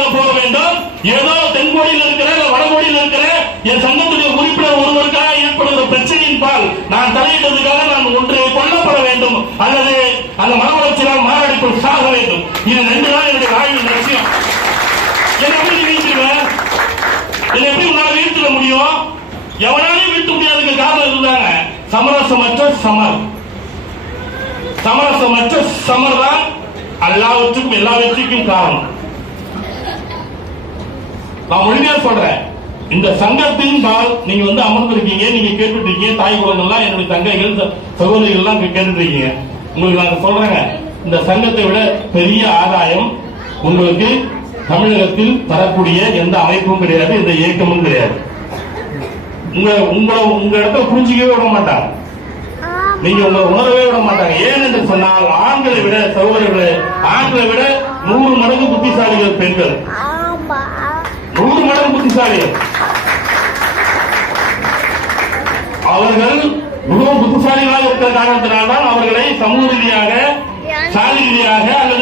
எதற்காக போக வேண்டும்? ஏதோ தென்கோடியில் இருக்கிற வடகோடியில் இருக்கிற என் சங்கத்துடைய உறுப்பினர் ஒருவருக்காக ஏற்படுகிற பிரச்சனையின் பால் நான் தலையிட்டதுக்காக நான் ஒன்று கொல்லப்பட வேண்டும் அல்லது அந்த மனவளர்ச்சியால் மாரடைப்பில் சாக வேண்டும். இது 2 தான் என்னுடைய ஆய்வின் லட்சியம். என்ன எப்படி வீழ்த்துவேன்? இதை எப்படி உன்னால வீழ்த்திட முடியும்? எவனாலையும் வீழ்த்த முடியாதுக்கு காரணம் இருந்தாங்க. சமரசமற்ற சமர், சமரசமற்ற சமர் தான் எல்லாவற்றுக்கும் எல்லா வெற்றிக்கும் காரணம். நான் முழுமையா சொல்றேன். இந்த சங்கத்தின் பால் நீங்க அமர்ந்திருக்கீங்க, நீங்க கேட்டுட்டு இருக்கீங்க. தாய் குலங்கள்லாம் என்னுடைய தங்கைகள் சகோதரிகள் எல்லாம் கேட்டுட்டு இருக்கீங்க. உங்களுக்கு நாங்க சொல்றேங்க, இந்த சங்கத்தை விட பெரிய ஆதாயம் உங்களுக்கு தமிழகத்தில் தரக்கூடிய எந்த அமைப்பும் கிடையாது, எந்த இயக்கமும் கிடையாது. உங்க இடத்துல புரிஞ்சிக்கவே விட மாட்டாங்க, நீங்க உங்களை உணரவே விட மாட்டாங்க. ஏன் என்று சொன்னால் ஆண்களை விட சகோதரர்களே, ஆண்களை விட 100 மடங்கு புத்திசாலிகள் பெண்கள், 100 மடங்கு புத்திசாலிகள். அவர்கள் மிகவும் புத்திசாலிகளாக இருக்கிற காரணத்தினால்தான் அவர்களை சமூக ரீதியாக, சாதி ரீதியாக அல்லது